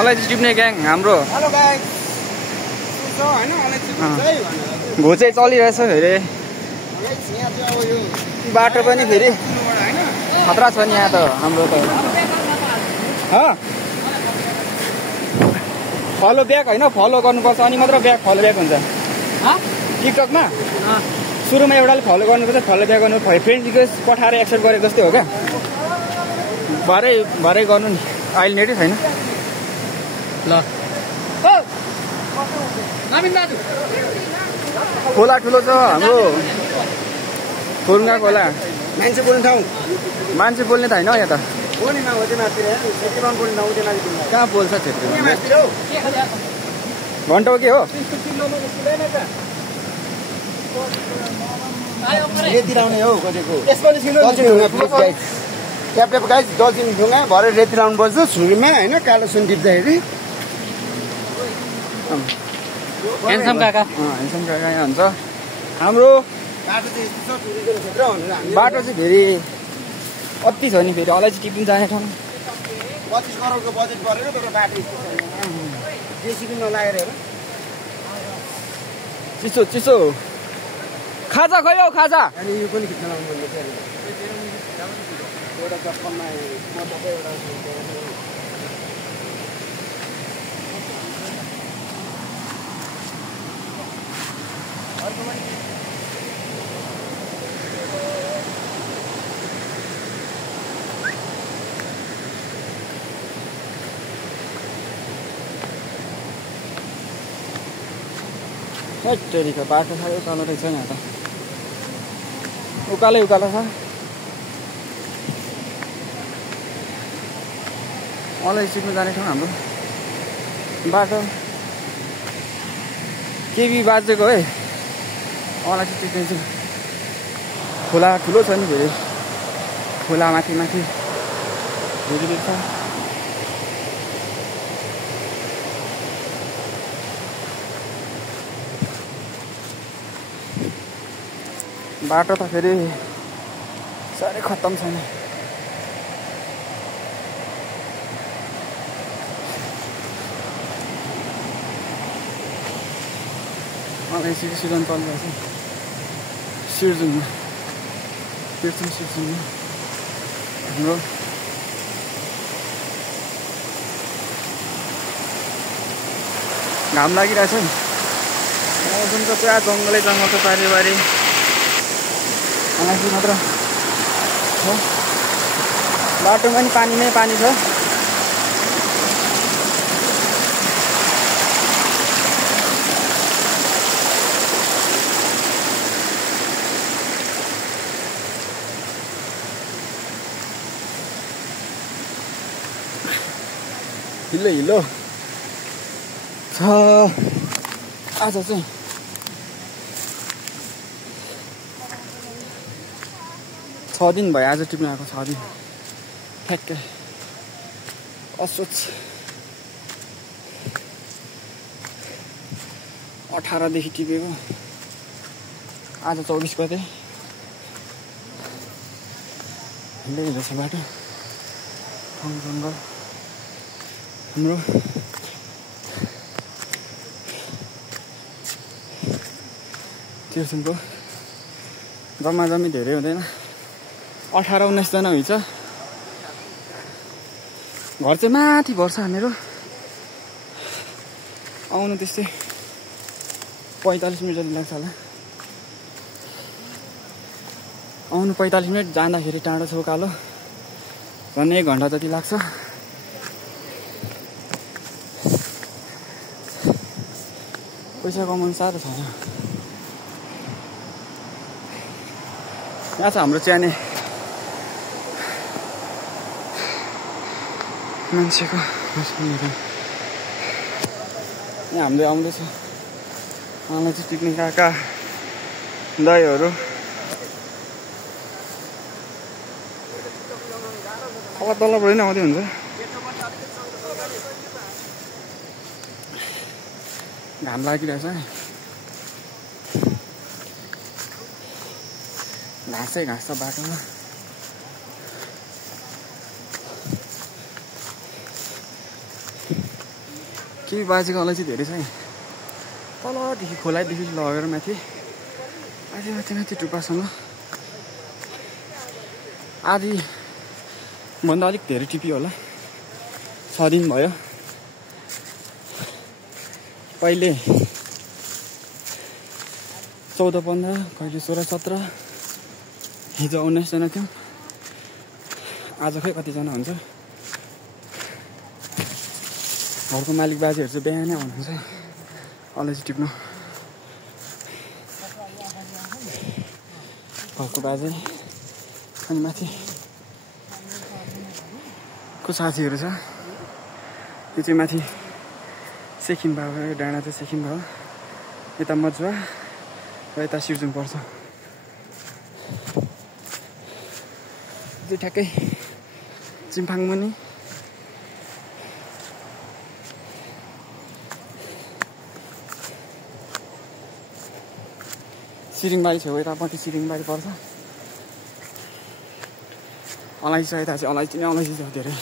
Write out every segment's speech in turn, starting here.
अलैँची टिप्ने ग्याङ हाम्रो घोचै चलिरहेछ फेरि बाटो पनि फेरि खतरा छ नि यहाँ त हाम्रो त फलो ब्याक होइन फलो गर्नुपर्छ अनि मात्र ब्याक फलो ब्याक हुन्छ टिकटकमा सुरुमा एउटाले फलो गर्नुपर्छ फलो ब्याक गर्नु फ्रेन्ड रिक्वेस्ट पठाएर एक्सेप्ट गरेको जस्तै हो क्या भरै गर्नु नि अहिले नेटै छैन ल खोला ठुलो छ हाम्रो खोलुङ्गा खोला मान्छे बोल्ने ठाउँ मान्छे बोल्ने त होइन यहाँ त कहाँ बोल्छ छेत्री घन्टा के हो रेती लाउने हो खोजेको ट्याप गाइस दर्जिङ ढुङ्गा भरे रेती लाउनु पर्छ छुरीमा होइन कालो सुन टिप्दाखेरि ह्यान्डसम काका यहाँ हुन्छ हाम्रो बाटो चाहिँ फेरि अति छ नि फेरि अलैँची टिप्नु जाने ठाउँ 25 करोडको बजेट गरेर तर बाटो जेसीबी नलागेर हेर चिसो चिसो खाजा खै हौ खाजा अनि यो पनि खिच्न लाउनु भन्ने चाहिँ एउटा चक्करमा एउटा हेटेरीको बाटो छ उकालो रहेछ यहाँ त उकालो छ अलैँची टिप्नु जाने ठाउँ हाम्रो बाटो केबी बाजेको है अलैँची टिप्ने चाहिँ खोला ठुलो छ नि फेरि खोला माथि फेरि छ बाटो त फेरि साह्रै खत्तम छैन अलैँचीको सिजन चलिरहेछ सिर्जुङमा सिर्जुङमा हाम्रो घाम लागिरहेछ नि मौसम त पुरा जङ्गलै जङ्गल छ पारिबारी अलैँची मात्र छ बाटोमा पनि पानी नै पानी छ हिलो छ आज चाहिँ 6 दिन भयो आज टिप्न आएको 6 दिन ठ्याक्कै असोच 18 देखि टिपेको आज 24 गते हिँड्दै छ बाटो ठाउँ जङ्गल हाम्रो तिर्सुङको जम्मी धेरै हुँदैन 18-19 जना हुन्छ घर चाहिँ माथि पर्छ हामीहरू आउनु त्यस्तै 45 मिनट जति लाग्छ होला आउनु 45 मिनट जाँदाखेरि टाढो छ उकालो झन् 1 घन्टा जति लाग्छ पैसा कमाउनु साह्रो छैन यहाँ छ हाम्रो च्याने मान्छेको यहाँ हामीले आउँदैछ अलैँची टिप्ने काका दाइहरू तलबाट नै आउँदै हुन्छ घाम लागिरहेछ घाँसै घाँस छ बाटोमा केही बाजेको अलैँची धेरै छ है तलदेखि खोलादेखि लगेर माथि माथि माथि माथि टुप्पासम्म आधीभन्दा अलिक धेरै टिप्यो होला 6 दिन भयो कहिले 14-15 कहिले 16-17 हिजो 19 जना थियौँ आज खै कतिजना हुन्छ घरको मालिक बाजेहरू चाहिँ बिहानै आउनुहुन्छ अलैँची टिप्नु घरको बाजे अनि माथि को साथीहरू छ यो चाहिँ माथि सेकिम भयो डाँडा चाहिँ सेकिम भयो यता मजुवा र यता सिर्जुङ पर्छ चाहिँ ठ्याक्कै चिम्फाङ मुनि सिरिङबारी छेउ यतापट्टि सिरिङबारी पर्छ अलैँची छ यता चाहिँ अलैँची नै अलैँची छ धेरै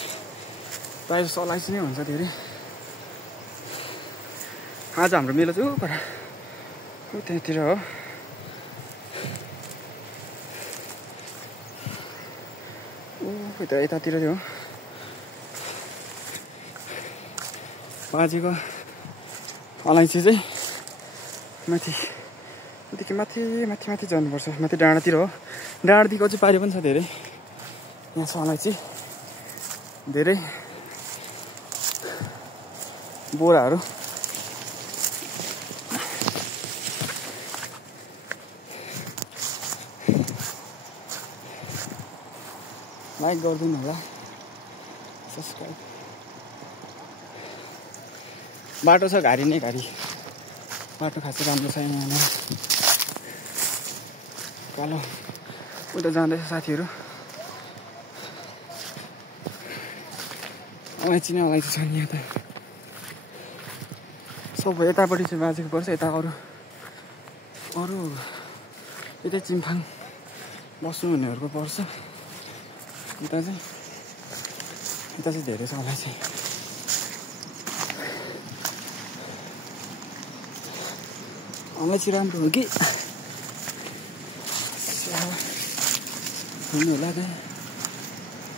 प्रायः जस्तो अलैँची नै हुन्छ धेरै आज हाम्रो मेलो चाहिँ पर त्यहाँतिर हो यतातिर थियो बाजेको अलैँची चाहिँ माथि त्यतिकै माथि माथि माथि जानुपर्छ माथि डाँडातिर हो डाँडादेखि अझै पारि पनि छ धेरै यहाँ छ अलैँची धेरै बोराहरू लाइक गरिदिनु होला सब्सक्राइब बाटो छ घारी नै घारी बाटो खासै राम्रो छैन यहाँ कालो उता जाँदैछ साथीहरू अलैँची नै अलैँची छ नि यहाँ त सब यतापट्टि चाहिँ बाजेको पर्छ यता अरू यतै चिम्फाङ बस्नु हुनेहरूको पर्छ यता चाहिँ धेरै छ अलैँची अलैँची राम्रो हो कि हुनु होला त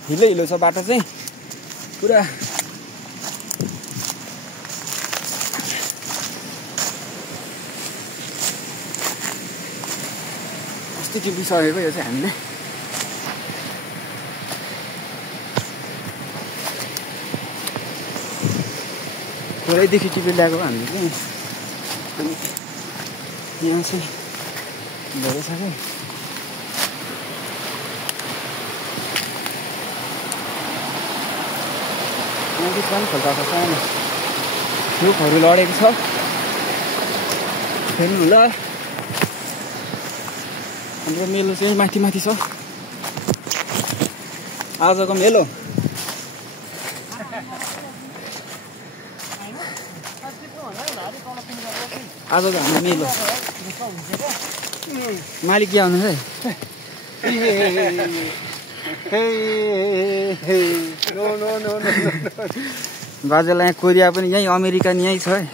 हिलो हिलो छ बाटो चाहिँ पुरा अस्ति टिपिसकेको यो चाहिँ हामीले थोरैदेखि टिपी ल्याएको हामीले चाहिँ अनि यहाँ चाहिँ धेरै छ कि यहाँ बिचमा पनि खोल्दा छ सानो रुखहरू लडेको छ हेर्नु होला हाम्रो मेलो चाहिँ माथि माथि छ आजको मेलो आजको हाम्रो मेलो मालिक के आउनु है बाजेलाई यहाँ कोरिया पनि यहीँ अमेरिका नि यहीँ छ है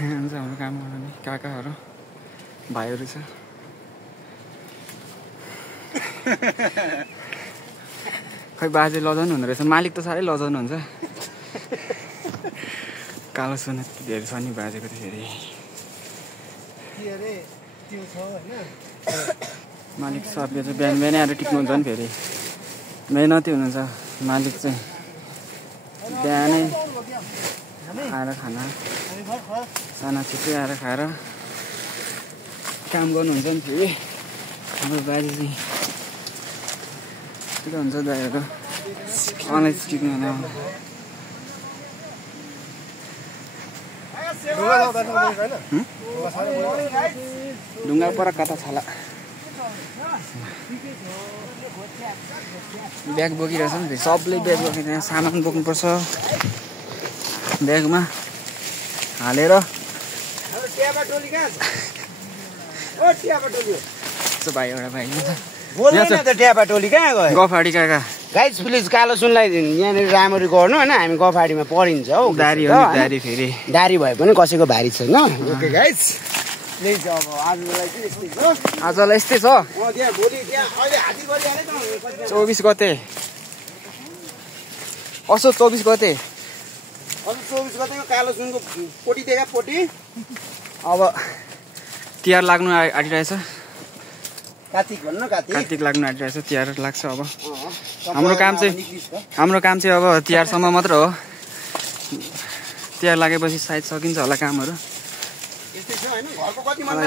हुन्छ हाम्रो काम गर्ने काकाहरू भाइहरू छ खै बाजे लजाउनु हुँदो रहेछ मालिक त साह्रै लजाउनुहुन्छ कालो सुन धेरै छ नि बाजेको त फेरि मालिक सबले चाहिँ बिहान बिहानै आएर टिप्नुहुन्छ नि फेरि मेहनती हुनुहुन्छ मालिक चाहिँ बिहानै आएर खाना साना छिट्टै आएर खाएर काम गर्नुहुन्छ नि फेरि हाम्रो बाजे चाहिँ के हुन्छ दाइहरू अलैँची टिप्नु हुँदैन ढुङ्गा पर कता छला ब्याग बोकिरहेछ नि फेरि सबले ब्याग बोकेर यहाँ सामान बोक्नुपर्छ ब्यागमा हालेर भाइ एउटा भाइ गफाडी काका गाइस प्लिज कालो सुनलाई यहाँनिर राम्ररी गर्नु होइन हामी गफाडीमा परिन्छ हौ दारी हो नि दारी फेरि दारी भए पनि कसैको भारी छैन ओके गाइस प्लिज अब आजलाई चाहिँ यस्तै छ आजलाई यस्तै छ त्यहाँ भोलि त्यहाँ अहिले हाजिर गरिहाले त 24 गते असो 24 गते अब 24 गतेको कालो सुनको पोटी देखा पोटी अब तिहार लाग्नु आँटिरहेछ कार्तिक भन्नु कार्तिक लाग्नु आँटिरहेछ तिहार लाग्छ अब हाम्रो काम चाहिँ अब तिहारसम्म मात्र हो तिहार लागेपछि सायद सकिन्छ होला कामहरू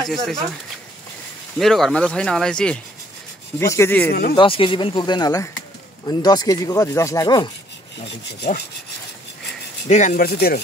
यस्तै छ मेरो घरमा त छैन अलैँची 20 केजी 10 केजी पनि पुग्दैन होला अनि 10 केजीको कति 10 लाख हो ठिक छ त देखाउनुपर्छ तेरो